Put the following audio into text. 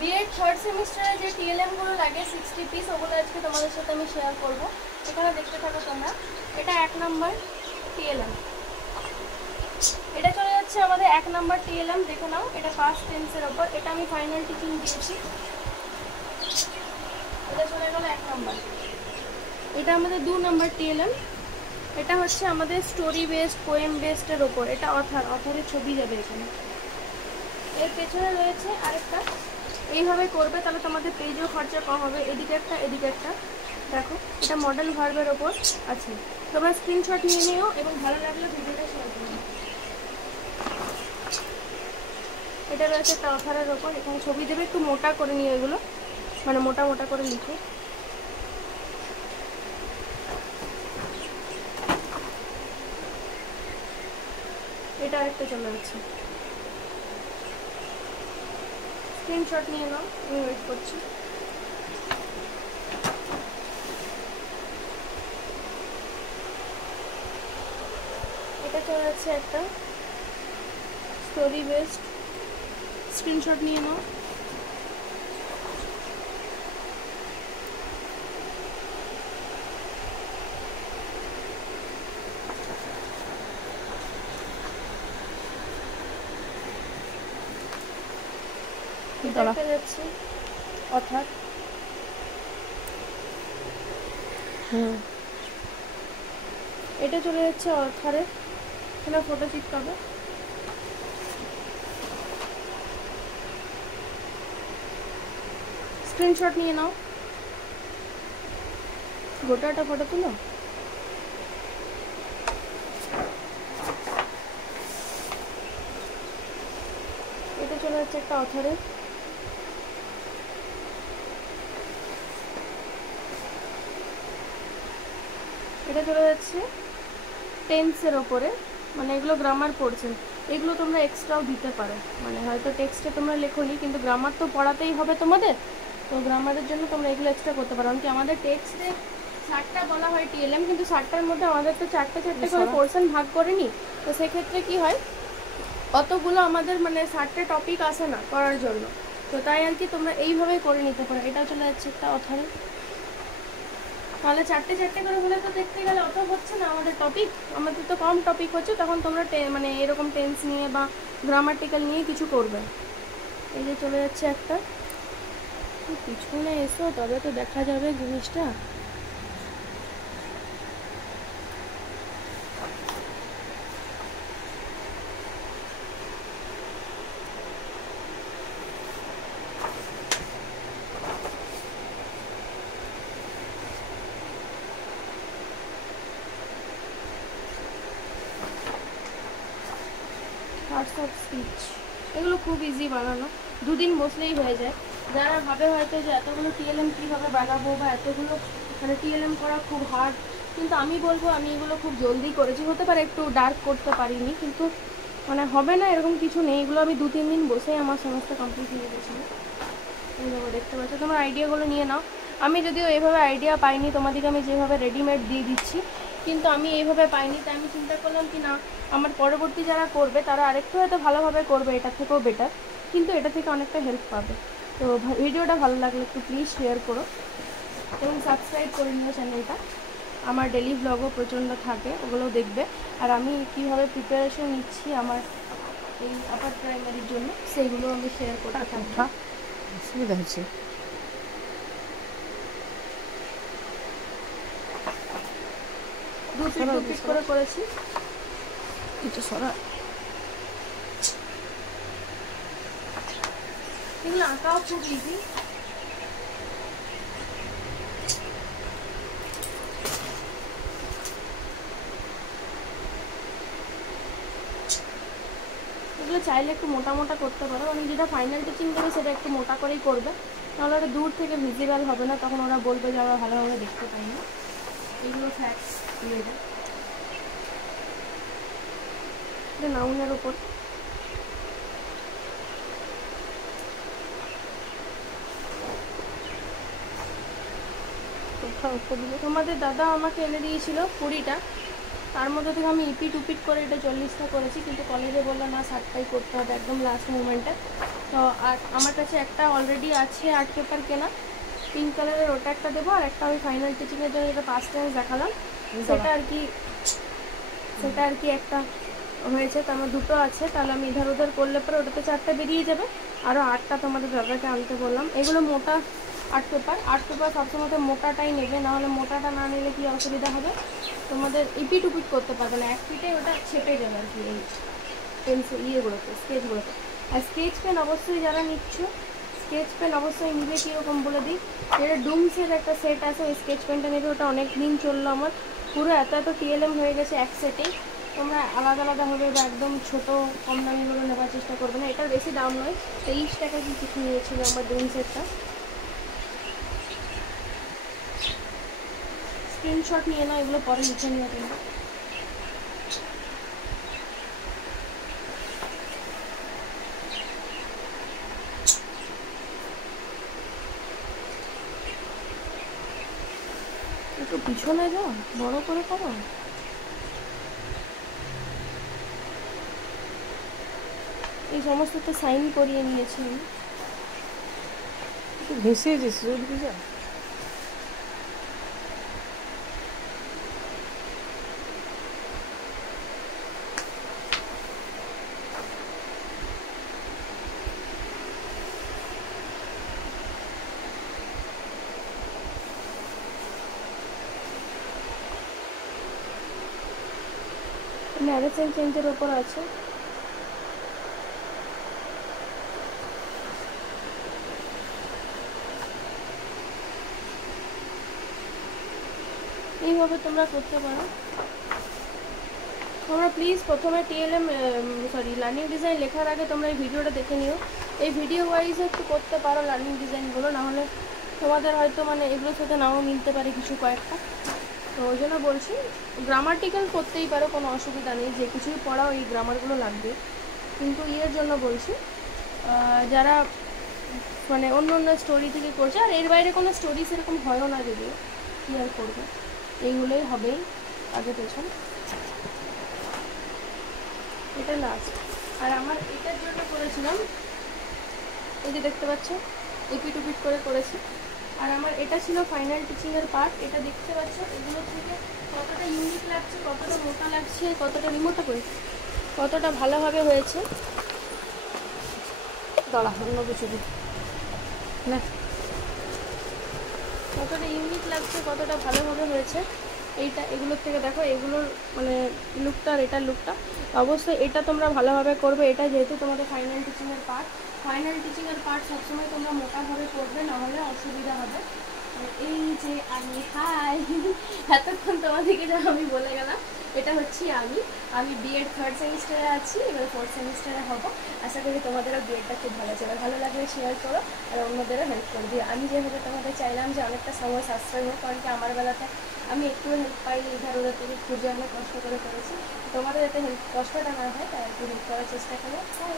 B Ed third সেমিস্টারে যে TLM গুলো লাগে 60 পিস, ওগুলো আজকে তোমাদের সাথে আমি শেয়ার করব। এখানে দেখতে থাকো তোমরা। এটা 1 নাম্বার টিএলএম, এটা চলে যাচ্ছে আমাদের 1 নাম্বার টিএলএম। দেখে নাও, এটা পাস্ট টেন্সের ওপর। এটা আমি ফাইনাল টিচিং দিয়েছি। এটা চলে গেল 1 নাম্বার। এটা আমাদের 2 নাম্বার টিএলএম। এটা হচ্ছে আমাদের স্টোরি বেসড, পোয়েম বেসডের ওপর। এটা অথরের ছবি যাবে এখানে। এর পেছনে রয়েছে আরেকটা। এইভাবে করবে তাহলে তোমাদের পেজও খরচা কম হবে। এদিকে একটা, এদিকে একটা। দেখো, এটা মডেল ভার্বের ওপর আছে। তোমরা স্ক্রিনশট নিয়ে নিও এবং ভালো লাগলে ভিডিওটা শেয়ার করো। এটা রয়েছে একটা অথরের ওপর। এখানে ছবি দেবে, একটু মোটা করে নিও এগুলো, মানে মোটা মোটা করে লিখো। এটা আরেকটা চলে যাচ্ছে, স্ক্রিনশট নিয়ে নাও, আমি ওয়েট করছি। এটা চলে যাচ্ছে একটা স্টোরি বেসড, স্ক্রিনশট নিয়ে নাও। এটা যাচ্ছে অথার। এটা চলে যাচ্ছে অথারে। এখানে ফটো চিপকাবে। স্ক্রিনশট নিয়ে নাও, গোটাটা ফটো তুলো। এটা চলে যাচ্ছে একটা অথারে। এটা চলে যাচ্ছে টেন্সের ওপরে, মানে এগুলো গ্রামার পড়ছে। এগুলো তোমরা এক্সট্রাও দিতে পারো, মানে হয়তো টেক্সটে তোমরা লেখোনি কিন্তু গ্রামার তো পড়াতেই হবে তোমাদের, তো গ্রামারের জন্য তোমরা এগুলো এক্সট্রা করতে পারো। কারণ আমাদের টেক্সটে 60টা বলা হয় টিএলএম, কিন্তু 60টার মধ্যে আমাদের তো চারটে করে পোর্শন ভাগ করে নিই। তো সেক্ষেত্রে কি হয়, অতগুলো আমাদের মানে 60টা টপিক আসে না করার জন্য। তো তাই আর কি তোমরা এইভাবেই করে নিতে পারো। এটাও চলে যাচ্ছে একটা অথারে। তাহলে চারটে করে হলে তো দেখতে গেলে অত হচ্ছে না আমাদের টপিক। আমাদের তো কম টপিক হচ্ছে, তখন তোমরা মানে এরকম টেন্স নিয়ে বা গ্রামাটিক্যাল নিয়ে কিছু করবে। এই যে চলে যাচ্ছে একটা। পিছনে এসো, তবে তো দেখা যাবে জিনিসটা। পার্টস অফ স্পিচ, এগুলো খুব ইজি বানানো, দুদিন বসলেই হয়ে যায়। যারা ভাবে হয়তো যে এতগুলো টিএলএম কীভাবে বানাবো বা এতগুলো মানে টিএলএম করা খুব হার্ড, কিন্তু আমি বলবো আমি এগুলো খুব জলদি করেছি। হতে পারে একটু ডার্ক করতে পারিনি, কিন্তু মানে হবে না এরকম কিছু নেই। এগুলো আমি 2-3 দিন বসেই আমার সমস্ত কমপ্লিট হয়ে গেছিলো। এইভাবে দেখতে পাচ্ছ, তোমার আইডিয়াগুলো নিয়ে নাও। আমি যদিও এইভাবে আইডিয়া পাইনি, তোমাদেরকে আমি যেভাবে রেডিমেড দিয়ে দিচ্ছি, কিন্তু আমি এইভাবে পাইনি। তাই আমি চিন্তা করলাম কি না, আমার পরবর্তী যারা করবে তারা আরেকটু হয়তো ভালোভাবে করবে, এটা থেকেও বেটার, কিন্তু এটা থেকে অনেকটা হেল্প পাবে। তো ভিডিওটা ভালো লাগলে একটু প্লিজ শেয়ার করো এবং সাবস্ক্রাইব করে নিও চ্যানেলটা। আমার ডেলি ব্লগও প্রচণ্ড থাকে, ওগুলোও দেখবে। আর আমি কীভাবে প্রিপারেশন নিচ্ছি আমার এই আপার প্রাইমারির জন্য, সেইগুলো আমি শেয়ার করতে থাকবো। অসুবিধা হচ্ছে, দু পিট করে করেছি। এটা সরা, এগুলো আঁকাও খুব ইজি। এগুলো চাইলে একটু মোটা মোটা করতে পারো, মানে যেটা ফাইনাল টিচিং দেবে সেটা একটু মোটা করেই করবে, নাহলে ওটা দূর থেকে ভিজিবল হবে না, তখন ওরা বলবে যে আমরা ভালোভাবে দেখতে পাই না। এগুলো ফ্যাক্টস দিয়ে দেয়। এটা নাউনের ওপর। তোমাদের দাদা আমাকে এনে দিয়েছিল 20টা, তার মধ্যে থেকে আমি ইপিট উপিট করে এটা 40টা করেছি, কিন্তু কলেজে বললো না 60টাই করতে হবে একদম লাস্ট মোমেন্টে। তো আর আমার কাছে একটা অলরেডি আছে আর্ট পেপার কেনা, পিঙ্ক কালারের, ওটা একটা দেবো। আর একটা ওই ফাইনাল টিচিংয়ের জন্য যেটা পাস্ট টেন্স দেখালাম সেটা আর কি একটা হয়েছে। তো আমার দুটো আছে, তাহলে আমি ইধার উধার করলে পরে ওটাতে 4টা বেরিয়ে যাবে। আরও 8টা তোমাদের দাদাকে আনতে বললাম। এগুলো মোটা আর্ট পেপার সবসময় তো মোটাটাই নেবে, নাহলে মোটাটা না নিলে কি অসুবিধা হবে, তোমাদের ইপিট উপিট করতে পারবে না, এক পিঠে ওটা ছেপে যাবে আর কি এই পেন্সিল ইয়েগুলোতে, স্কেচগুলোতে। আর স্কেচ পেন অবশ্যই যারা নিচ্ছ, স্কেচ পেন অবশ্যই নিবে কীরকম বলে দিই। যেটা ডুমসের একটা সেট আছে, ওই স্কেচ পেনটা নেবে, ওটা অনেক দিন চললো আমার, পুরো এত টিএলএম হয়ে গেছে এক সেটেই। তোমরা আলাদা আলাদাভাবে বা একদম ছোটো কম দামিগুলো নেওয়ার চেষ্টা করবে না, এটার বেশি দাম নয়, 23 টাকা কি কিছু নিয়েছিল আমার ডুমসেরটা। স্ক্রিনশট নিয়ে নাও, এগুলো পরে লিখে নিও তোমরা। একটু পিছনে যাও, বড় করে করো। এই সমস্তটা সাইন করিয়ে নিয়েছি আমি। একটু ভেসে যেছে ওদিকে যা, ম্যারেজ অ্যান্ড চেঞ্জের ওপর আছে। এইভাবে তোমরা করতে পারো। তোমরা প্লিজ প্রথমে টিএলএম লার্নিং ডিজাইন লেখার আগে তোমরা এই ভিডিওটা দেখে নিও। এই ভিডিও ওয়াইজ একটু করতে পারো লার্নিং ডিজাইনগুলো, নাহলে তোমাদের হয়তো মানে এগুলোর সাথে নাও মিলতে পারে কিছু কয়েকটা। তো ওই জন্য বলছি, গ্রামাটিক্যাল করতেই পারো, কোনো অসুবিধা নেই, যে কিছুই পড়াও এই গ্রামারগুলো লাগবে। কিন্তু ইয়ের জন্য বলছি, যারা মানে অন্য অন্য স্টোরি থেকে করছে, আর এর বাইরে কোনো স্টোরি সেরকম হয়ও না, যদিও কী আর করবে, এইগুলোই হবেই আগে পেছন। এটা লাস্ট। আর আমার এটার জন্য করেছিলাম, এই যে দেখতে পাচ্ছ এপিট উপিট করে করেছি। আর আমার এটা ছিল ফাইনাল টিচিংয়ের পার্ট। এটা দেখতে পাচ্ছ এগুলো থেকে কতটা ইউনিক লাগছে, কতটা মোটা লাগছে, কতটা রিমোটটা করে কতটা ভালোভাবে হয়েছে। দাঁড়া অন্য কিছু দিই না, কতটা ইউনিক লাগছে, কতটা ভালোভাবে হয়েছে। এইটা এগুলোর থেকে দেখো, এগুলোর মানে লুকটা আর এটার লুকটা, অবশ্যই এটা তোমরা ভালোভাবে করবে। এটা যেহেতু তোমাদের ফাইনাল টিচিংয়ের পার্ট সবসময় তোমরা মোটাভাবে করবে, নাহলে অসুবিধা হবে। এই যে আমি হাই এতক্ষণ তোমাদেরকে যা আমি বলে গেলাম, এটা হচ্ছে আমি বিএড 3rd সেমিস্টারে আছি, এবার 4th সেমিস্টারে হবো। আশা করি তোমাদেরও বিএডটা খুব ভালো চলে, ভালো লাগলে শেয়ার করো আর অন্যদেরও হেল্প করে দিও। আমি যেভাবে তোমাদের চাইলাম যে অনেকটা সময় সাশ্রয় হোক, কারণ কি আমার বেলাতে আমি একটু হেল্প পাইনি, ইধার ওদের থেকে খুঁজে অনেক কষ্ট করে করেছি। তোমাদের যাতে হেল্প কষ্টটা না হয় তাই একটু হেল্প করার চেষ্টা করো। তাই